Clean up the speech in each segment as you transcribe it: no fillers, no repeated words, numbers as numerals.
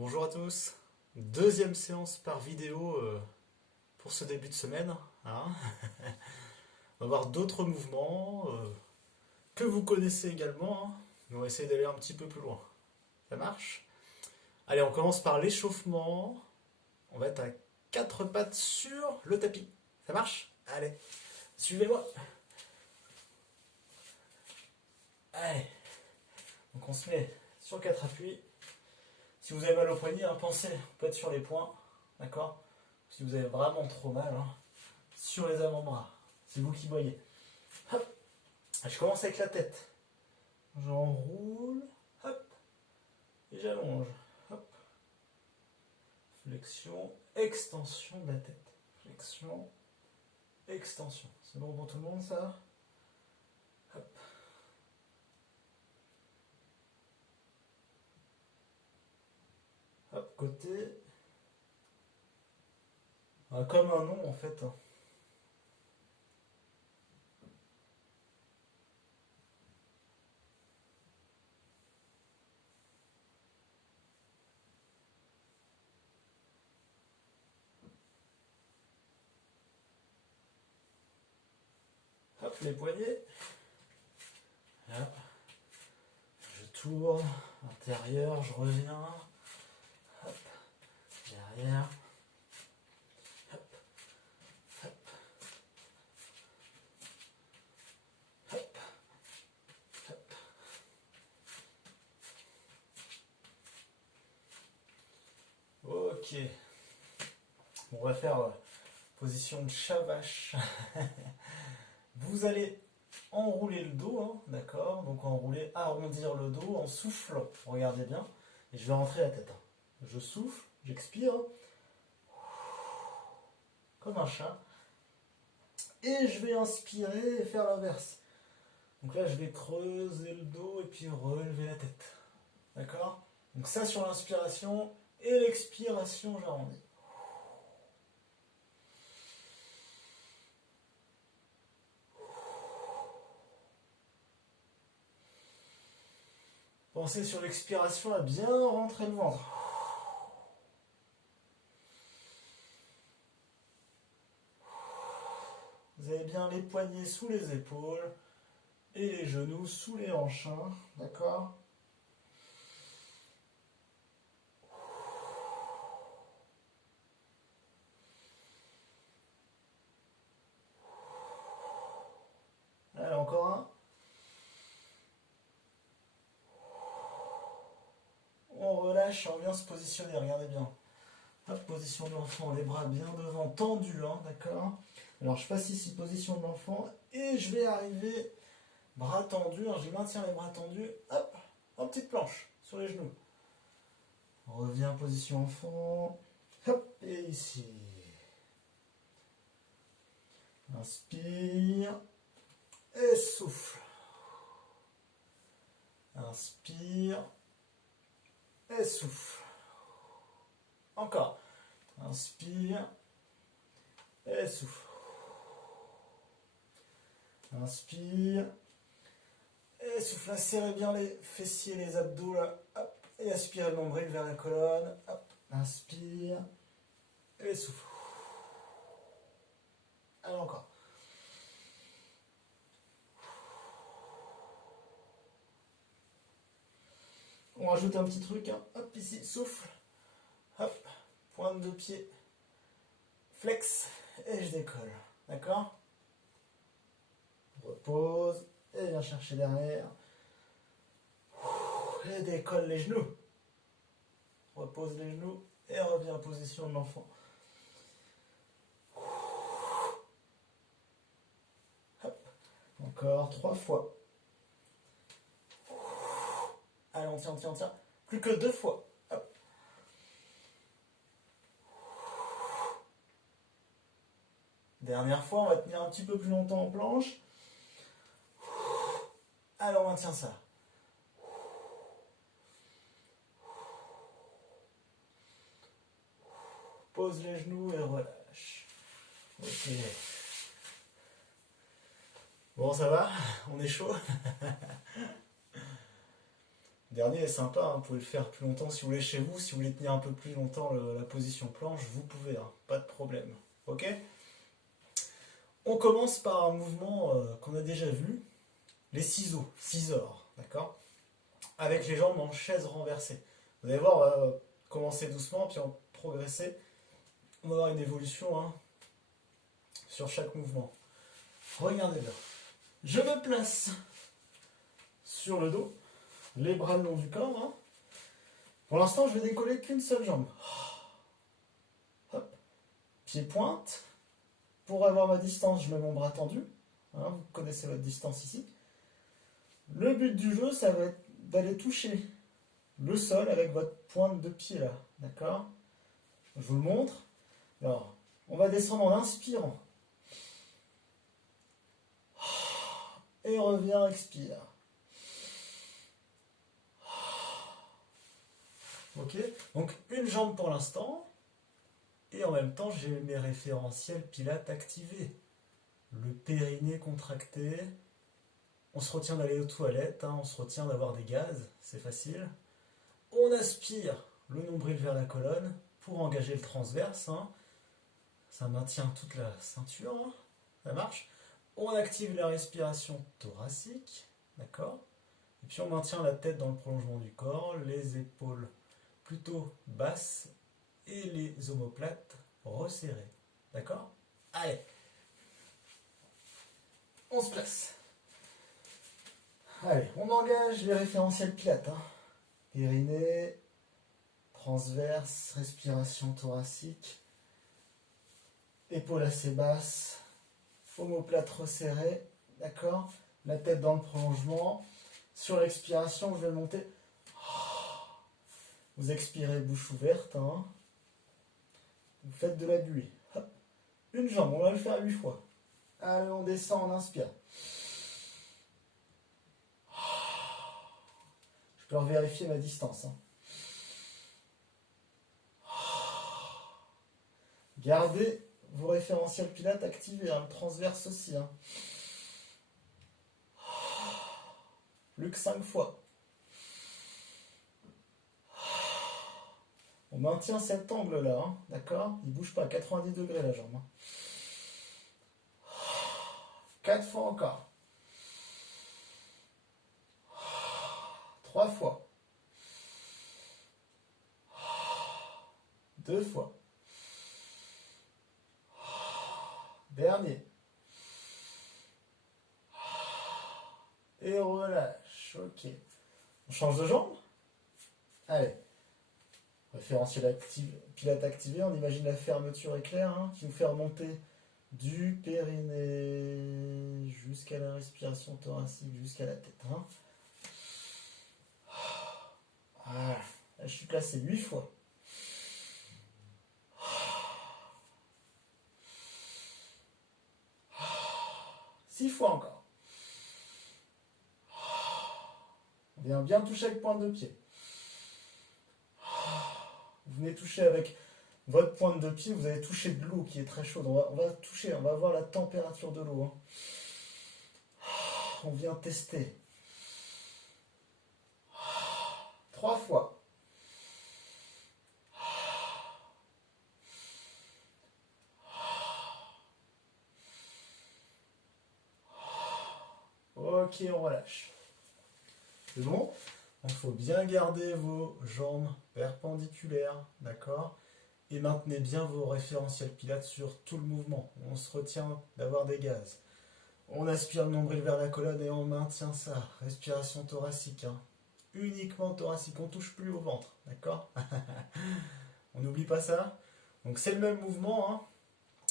Bonjour à tous, deuxième séance par vidéo pour ce début de semaine, hein. On va voir d'autres mouvements que vous connaissez également, hein. Mais on va essayer d'aller un petit peu plus loin. Ça marche? Allez, on commence par l'échauffement. On va être à quatre pattes sur le tapis. Ça marche? Allez, suivez-moi. Allez, donc on se met sur quatre appuis. Si vous avez mal au poignet, hein, pensez, on peut être sur les poings, d'accord? Si vous avez vraiment trop mal, hein, sur les avant-bras. C'est vous qui voyez. Hop. Je commence avec la tête. J'enroule, hop, et j'allonge. Hop. Flexion, extension de la tête. Flexion, extension. C'est bon pour tout le monde ça? Hop. Hop, côté. Ah, comme un nom en fait, hein. Hop, les poignets. Là. Je tourne, intérieur, je reviens. Hop, derrière. Hop, hop, hop, hop. Ok. On va faire position de chat vache. Vous allez enrouler le dos, hein, d'accord? Donc enrouler, arrondir le dos en soufflant. Regardez bien. Et je vais rentrer la tête, hein. Je souffle, j'expire. Comme un chat. Et je vais inspirer et faire l'inverse. Donc là, je vais creuser le dos et puis relever la tête. D'accord? Donc ça sur l'inspiration et l'expiration, j'arrondis. Pensez sur l'expiration à bien rentrer le ventre. Vous avez bien les poignets sous les épaules et les genoux sous les hanches, hein, d'accord? Allez, encore un. On relâche, on vient se positionner, regardez bien. Hop, position de l'enfant, les bras bien devant, tendus, hein, d'accord? Alors je passe ici, position de l'enfant, et je vais arriver, bras tendus, hein, je maintiens les bras tendus, hop, en petite planche, sur les genoux. On revient, position enfant, hop, et ici. Inspire, et souffle. Inspire, et souffle. Encore. Inspire, et souffle. Inspire, et souffle. Serrez bien les fessiers, les abdos là. Hop, et aspirez le nombril vers la colonne. Hop, inspire, et souffle. Allez, encore. On rajoute un petit truc, hein. Hop, ici, souffle. Hop, pointe de pied. Flex, et je décolle. D'accord? Repose, et viens chercher derrière. Et décolle les genoux. Repose les genoux, et reviens en position de l'enfant. Hop, encore 3 fois. Allez, on tient, on tient, on tient. Plus que 2 fois. Hop. Dernière fois, on va tenir un petit peu plus longtemps en planche. Allez, on maintient ça. Pose les genoux et relâche. Ok. Bon, ça va? On est chaud? Le dernier est sympa, hein, vous pouvez le faire plus longtemps si vous voulez chez vous. Si vous voulez tenir un peu plus longtemps la position planche, vous pouvez, hein, pas de problème. Ok? On commence par un mouvement qu'on a déjà vu, les ciseaux, scissors, d'accord? Avec les jambes en chaise renversée. Vous allez voir, on va commencer doucement, puis en progresser. On va avoir une évolution hein, sur chaque mouvement. Regardez là. Je me place sur le dos, les bras le long du corps. Hein. Pour l'instant, je vais décoller qu'une seule jambe. Hop. Pied pointe. Pour avoir ma distance, je mets mon bras tendu. Hein, vous connaissez votre distance ici. Le but du jeu, ça va être d'aller toucher le sol avec votre pointe de pied là. D'accord? Je vous le montre. Alors, on va descendre en inspirant. Et on revient, expire. Ok? Donc, une jambe pour l'instant. Et en même temps, j'ai mes référentiels pilates activés. Le périnée contracté. On se retient d'aller aux toilettes. Hein, on se retient d'avoir des gaz. C'est facile. On aspire le nombril vers la colonne pour engager le transverse. Hein. Ça maintient toute la ceinture. Hein. Ça marche. On active la respiration thoracique. D'accord? Et puis on maintient la tête dans le prolongement du corps. Les épaules plutôt basses et les omoplates resserrées. D'accord? Allez. On se place. Allez, on engage les référentiels pilates. Hein. Périnée, transverse, respiration thoracique, épaules assez basses, omoplate resserrée, d'accord? La tête dans le prolongement. Sur l'expiration, je vais monter. Vous expirez bouche ouverte. Hein. Vous faites de la buée. Hop. Une jambe, on va le faire 8 fois. Allez, on descend, on inspire. Je peux vérifier ma distance. Hein. Gardez vos référentiels pilates activés, hein, le transverse aussi. Hein. Plus que 5 fois. On maintient cet angle-là, hein, d'accord? Il ne bouge pas à 90 degrés la jambe. Hein. 4 fois encore. 3 fois. 2 fois. Dernier. Et on relâche. Ok. On change de jambe? Allez. Référentiel pilates activé. On imagine la fermeture éclair hein, qui nous fait remonter du périnée jusqu'à la respiration thoracique, jusqu'à la tête. Hein. Voilà. Là, je suis placé 8 fois. Six fois encore. On vient bien toucher avec pointe de pied. Vous venez toucher avec votre pointe de pied, vous allez toucher de l'eau qui est très chaude. On va toucher, on va voir la température de l'eau. Hein. On vient tester. 3 fois. Ok, on relâche. C'est bon? Donc, il faut bien garder vos jambes perpendiculaires, d'accord? Et maintenez bien vos référentiels pilates sur tout le mouvement. On se retient d'avoir des gaz. On aspire le nombril vers la colonne et on maintient ça. Respiration thoracique, hein. Uniquement thoracique, on ne touche plus au ventre, d'accord? On n'oublie pas ça. Donc c'est le même mouvement, hein,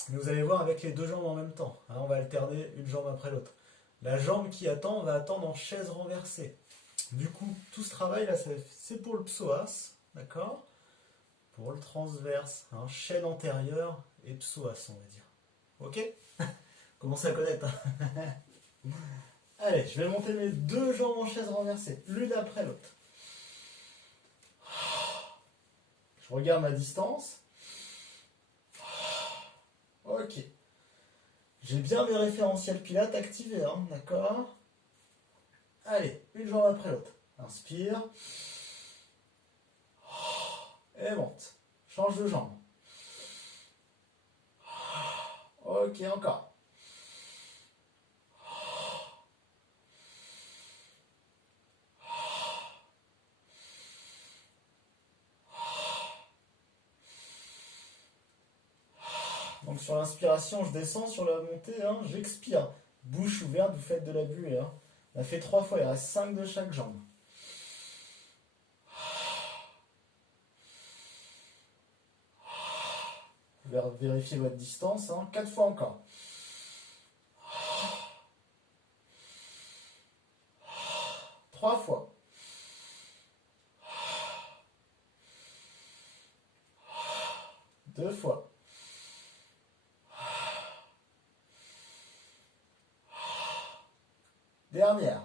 mais vous allez voir avec les deux jambes en même temps. Hein, on va alterner une jambe après l'autre. La jambe qui attend va attendre en chaise renversée. Du coup, tout ce travail là, c'est pour le psoas, d'accord? Pour le transverse, hein, chaîne antérieure et psoas, on va dire. Ok? Commencez à connaître. Hein. Allez, je vais monter mes deux jambes en chaise renversée, l'une après l'autre. Je regarde ma distance. Ok. J'ai bien mes référentiels pilates activés, hein, d'accord? Allez, une jambe après l'autre. Inspire. Et monte. Change de jambe. Ok, encore. Donc sur l'inspiration, je descends, sur la montée, hein, j'expire. Bouche ouverte, vous faites de la buée. Hein. On a fait 3 fois, il reste 5 de chaque jambe. Vérifiez votre distance, hein. 4 fois encore. Trois fois. Deux fois. Dernière.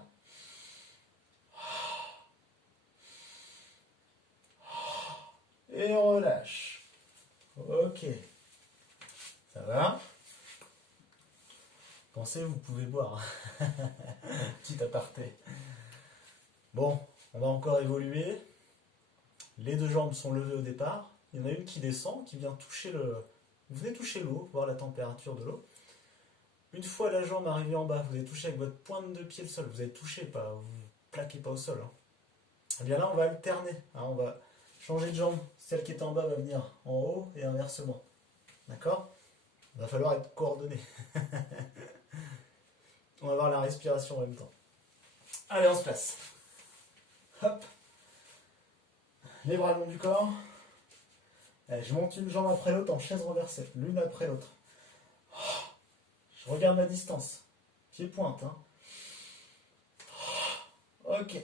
Et on relâche. Ok. Ça va? Pensez, vous pouvez boire. Petit aparté. Bon, on va encore évoluer. Les deux jambes sont levées au départ. Il y en a une qui descend, qui vient toucher le... Vous venez toucher l'eau, voir la température de l'eau. Une fois la jambe arrivée en bas, vous allez toucher avec votre pointe de pied le sol. Vous allez toucher, pas, vous plaquez pas au sol. Hein. Et bien là, on va alterner. Hein, on va changer de jambe. Celle qui est en bas va venir en haut et inversement. D'accord? Il va falloir être coordonné. On va voir la respiration en même temps. Allez, on se place. Hop. Les bras le long du corps. Allez, je monte une jambe après l'autre en chaise renversée. L'une après l'autre. Je regarde la distance. Pied pointe. Hein. Ok.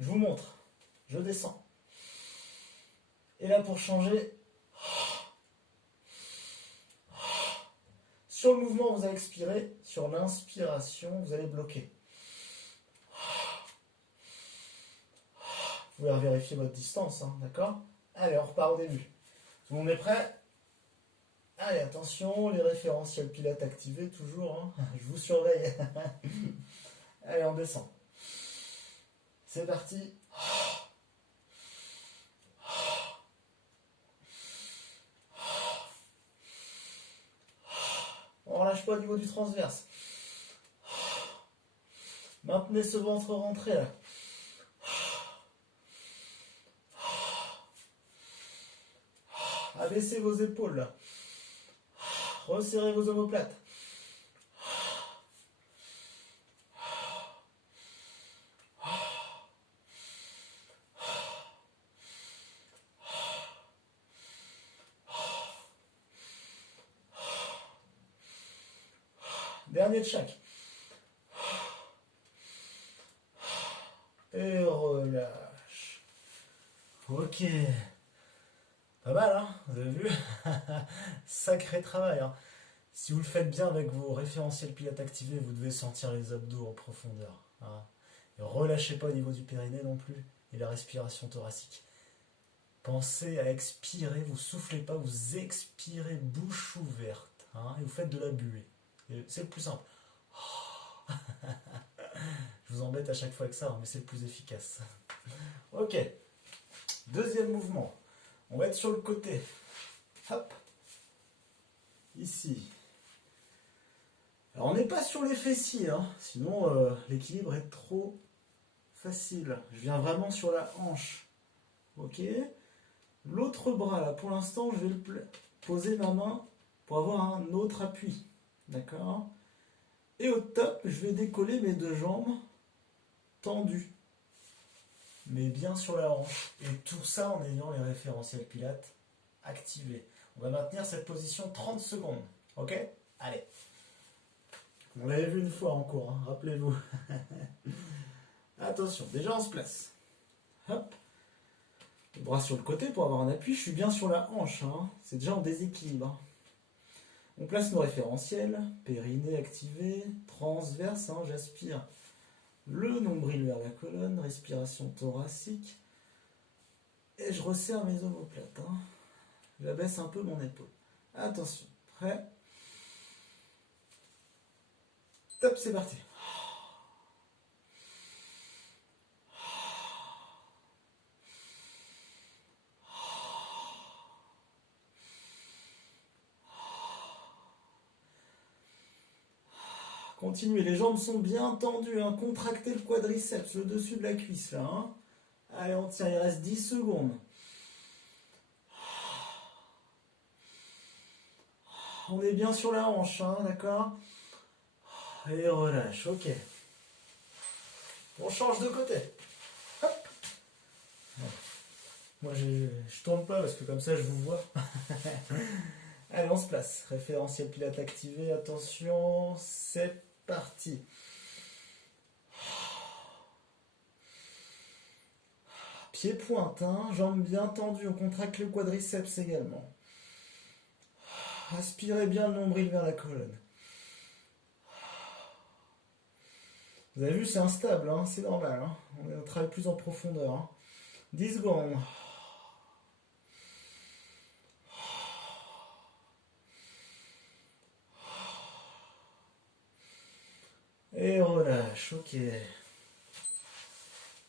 Je vous montre. Je descends. Et là, pour changer... Sur le mouvement, vous allez expirer. Sur l'inspiration, vous allez bloquer. Vous pouvez vérifier votre distance, hein, d'accord? Allez, on repart au début. Tout le monde est prêt? Allez, attention, les référentiels pilates activés, toujours. Hein. Je vous surveille. Allez, on descend. C'est parti. On ne relâche pas au niveau du transverse. Maintenez ce ventre rentré là. Abaissez vos épaules là. Resserrez vos omoplates. Dernier de chaque. Et relâche. Ok. Pas mal, hein? Vous avez vu? Sacré travail, hein? Si vous le faites bien avec vos référentiels pilates activés, vous devez sentir les abdos en profondeur. Hein. Et relâchez pas au niveau du périnée non plus. Et la respiration thoracique. Pensez à expirer, vous soufflez pas, vous expirez bouche ouverte. Hein, et vous faites de la buée. C'est le plus simple. Je vous embête à chaque fois avec ça, hein, mais c'est le plus efficace. Ok. Deuxième mouvement. On va être sur le côté. Hop. Ici. Alors on n'est pas sur les fessiers, hein, sinon l'équilibre est trop facile. Je viens vraiment sur la hanche. Ok. L'autre bras, là, pour l'instant, je vais poser ma main pour avoir un autre appui. D'accord? Et au top, je vais décoller mes deux jambes tendues. Mais bien sur la hanche. Et tout ça en ayant les référentiels pilates activés. On va maintenir cette position 30 secondes. Ok? Allez. On l'avait vu une fois en cours, hein, rappelez-vous. Attention, déjà on se place. Hop. Les bras sur le côté pour avoir un appui. Je suis bien sur la hanche. Hein. C'est déjà en déséquilibre. Hein. On place nos référentiels. Périnée activé. Transverse. Hein, j'aspire le nombril vers la colonne. Respiration thoracique. Et je resserre mes omoplates. Hein. J'abaisse un peu mon épaule. Attention. Prêt? Top, c'est parti. Continuez, les jambes sont bien tendues, hein. Contractez le quadriceps, le dessus de la cuisse là. Hein. Allez, on tient, il reste 10 secondes. On est bien sur la hanche, hein, d'accord? Et relâche, ok. On change de côté. Hop. Moi, je tourne pas parce que comme ça, je vous vois. Allez, on se place. Référentiel pilates activé. Attention, c'est parti. Pied pointe, hein, jambes bien tendues. On contracte le quadriceps également. Aspirez bien le nombril vers la colonne. Vous avez vu, c'est instable, hein, c'est normal. Hein. On travaille plus en profondeur. Hein. 10 secondes. Et relâche, ok.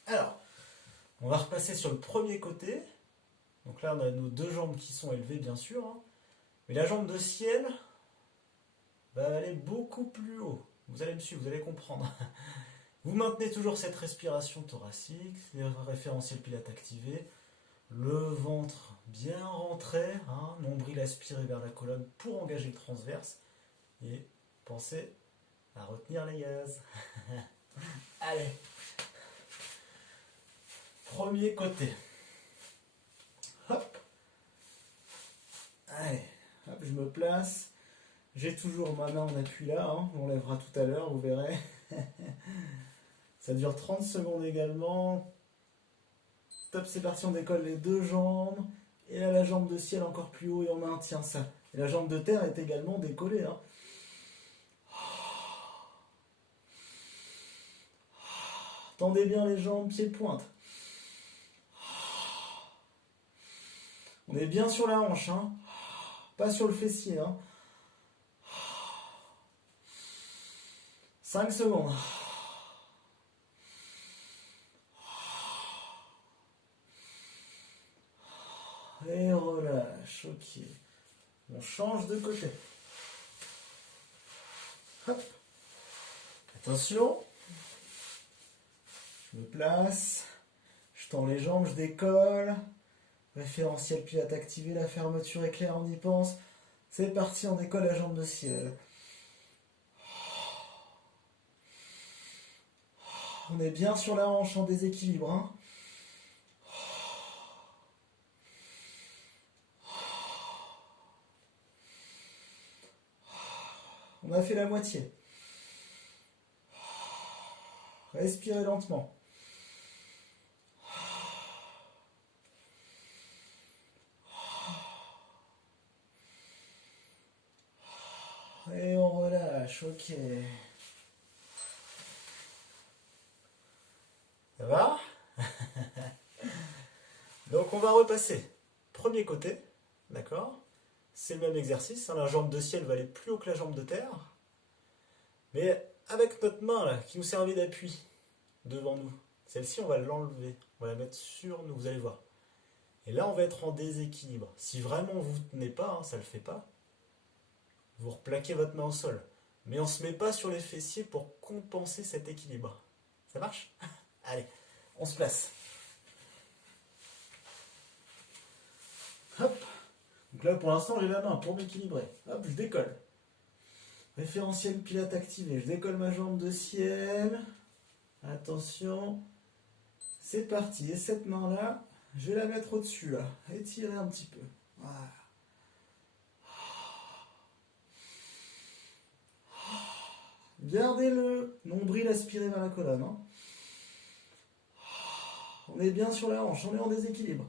Alors, on va repasser sur le premier côté. Donc là, on a nos deux jambes qui sont élevées, bien sûr. Hein. Mais la jambe de ciel va aller beaucoup plus haut. Vous allez me suivre, vous allez comprendre. Vous maintenez toujours cette respiration thoracique, les référentiels pilates activés, le ventre bien rentré, hein, nombril aspiré vers la colonne pour engager le transverse. Et pensez à retenir les gaz. Allez. Premier côté. Hop. Allez. Hop, je me place. J'ai toujours ma main en appui là. Hein. On lèvera tout à l'heure, vous verrez. Ça dure 30 secondes également. Stop, c'est parti, on décolle les deux jambes. Et là, la jambe de ciel encore plus haut et on maintient ça. Et la jambe de terre est également décollée. Hein. Tendez bien les jambes, pieds pointe. On est bien sur la hanche, hein. Pas sur le fessier. Hein. 5 secondes. Et relâche, ok. On change de côté. Hop. Attention. Je me place. Je tends les jambes, je décolle. Référentiel pilates activé, la fermeture est claire, on y pense. C'est parti, on décolle la jambe de ciel. On est bien sur la hanche en déséquilibre. Hein. On a fait la moitié. Respirez lentement. Et on relâche, ok. Ça va? Donc on va repasser. Premier côté, d'accord? C'est le même exercice, hein, la jambe de ciel va aller plus haut que la jambe de terre. Mais avec notre main là, qui nous servait d'appui devant nous, celle-ci on va l'enlever, on va la mettre sur nous, vous allez voir. Et là on va être en déséquilibre. Si vraiment vous ne tenez pas, hein, ça ne le fait pas, vous replaquez votre main au sol. Mais on ne se met pas sur les fessiers pour compenser cet équilibre. Ça marche? Allez, on se place. Hop. Donc là pour l'instant j'ai la main pour m'équilibrer. Hop, je décolle. Référentiel pilates activé. Je décolle ma jambe de ciel. Attention. C'est parti. Et cette main-là, je vais la mettre au-dessus là. Étirer un petit peu. Voilà. Gardez le nombril aspiré vers la colonne. Hein. On est bien sur la hanche, on est en déséquilibre.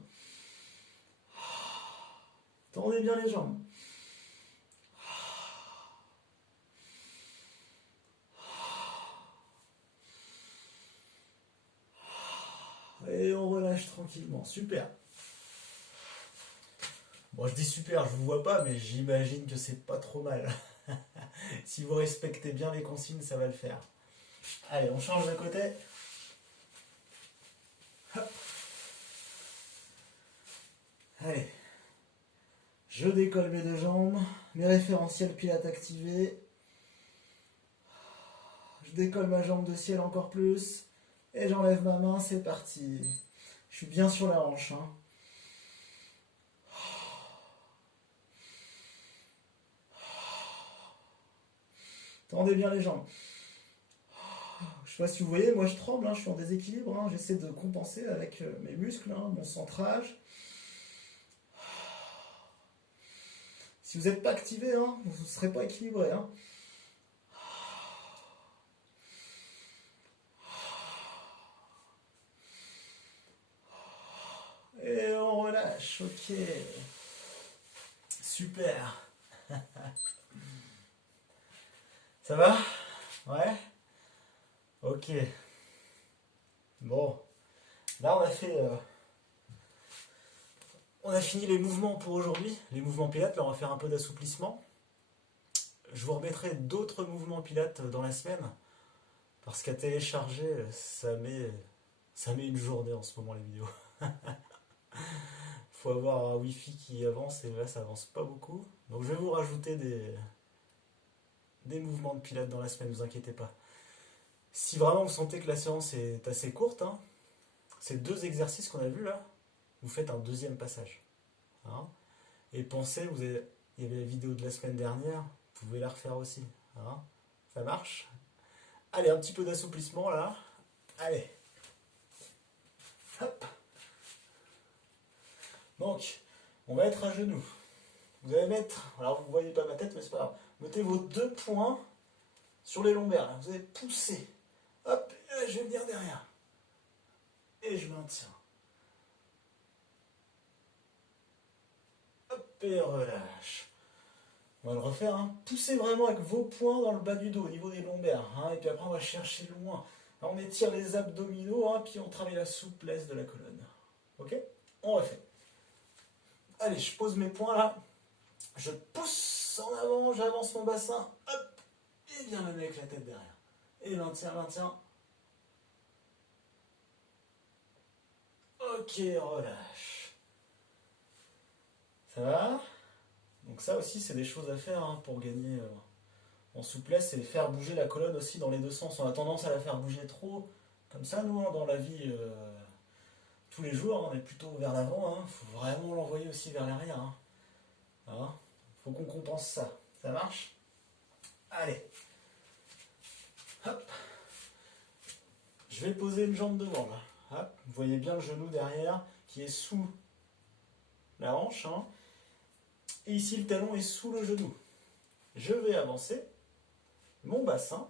Tendez bien les jambes. Et on relâche tranquillement. Super. Bon, je dis super, je vous vois pas, mais j'imagine que c'est pas trop mal. Si vous respectez bien les consignes, ça va le faire. Allez, on change de côté. Hop. Allez. Je décolle mes deux jambes. Mes référentiels pilates activés. décolle ma jambe de ciel encore plus. Et j'enlève ma main, c'est parti. Je suis bien sur la hanche. Hein. Tendez bien les jambes. Je sais pas si vous voyez, moi je tremble, hein, je suis en déséquilibre. Hein, j'essaie de compenser avec mes muscles, hein, mon centrage. Si vous n'êtes pas activé, hein, vous ne serez pas équilibré. Hein. Et on relâche, ok. Super. Ça va? Ouais? Ok. Bon. Là, on a fini les mouvements pour aujourd'hui. Les mouvements pilates, là, on va faire un peu d'assouplissement. Je vous remettrai d'autres mouvements pilates dans la semaine. Parce qu'à télécharger, ça met une journée en ce moment, les vidéos. Faut avoir un wifi qui avance et là ça avance pas beaucoup. Donc je vais vous rajouter des mouvements de pilates dans la semaine, ne vous inquiétez pas. Si vraiment vous sentez que la séance est assez courte, hein, ces 2 exercices qu'on a vus là, vous faites un deuxième passage. Hein, et pensez, il y avait la vidéo de la semaine dernière, vous pouvez la refaire aussi. Hein, ça marche? Allez, un petit peu d'assouplissement là. Allez. Hop. Donc, on va être à genoux. Vous allez mettre, alors vous ne voyez pas ma tête, mais c'est pas grave. Mettez vos 2 poings sur les lombaires. Là. Vous allez pousser. Hop, et là, je vais venir derrière. Et je maintiens. Hop, et relâche. On va le refaire. Hein. Poussez vraiment avec vos poings dans le bas du dos, au niveau des lombaires. Hein. Et puis après, on va chercher loin. Là, on étire les abdominaux, hein, puis on travaille la souplesse de la colonne. Ok? On refait. Allez, je pose mes poings là. Je pousse en avant, j'avance mon bassin, hop, et viens même avec la tête derrière. Et maintiens, maintiens. Ok, relâche. Ça va? Donc ça aussi, c'est des choses à faire hein, pour gagner en souplesse et faire bouger la colonne aussi dans les 2 sens. On a tendance à la faire bouger trop, comme ça, nous, hein, dans la vie tous les jours, hein, on est plutôt vers l'avant. Il faut vraiment l'envoyer aussi vers l'arrière. Hein. Faut qu'on compense ça. Ça marche? Allez. Hop. Je vais poser une jambe devant là. Hop. Vous voyez bien le genou derrière qui est sous la hanche. Hein. Et ici le talon est sous le genou. Je vais avancer mon bassin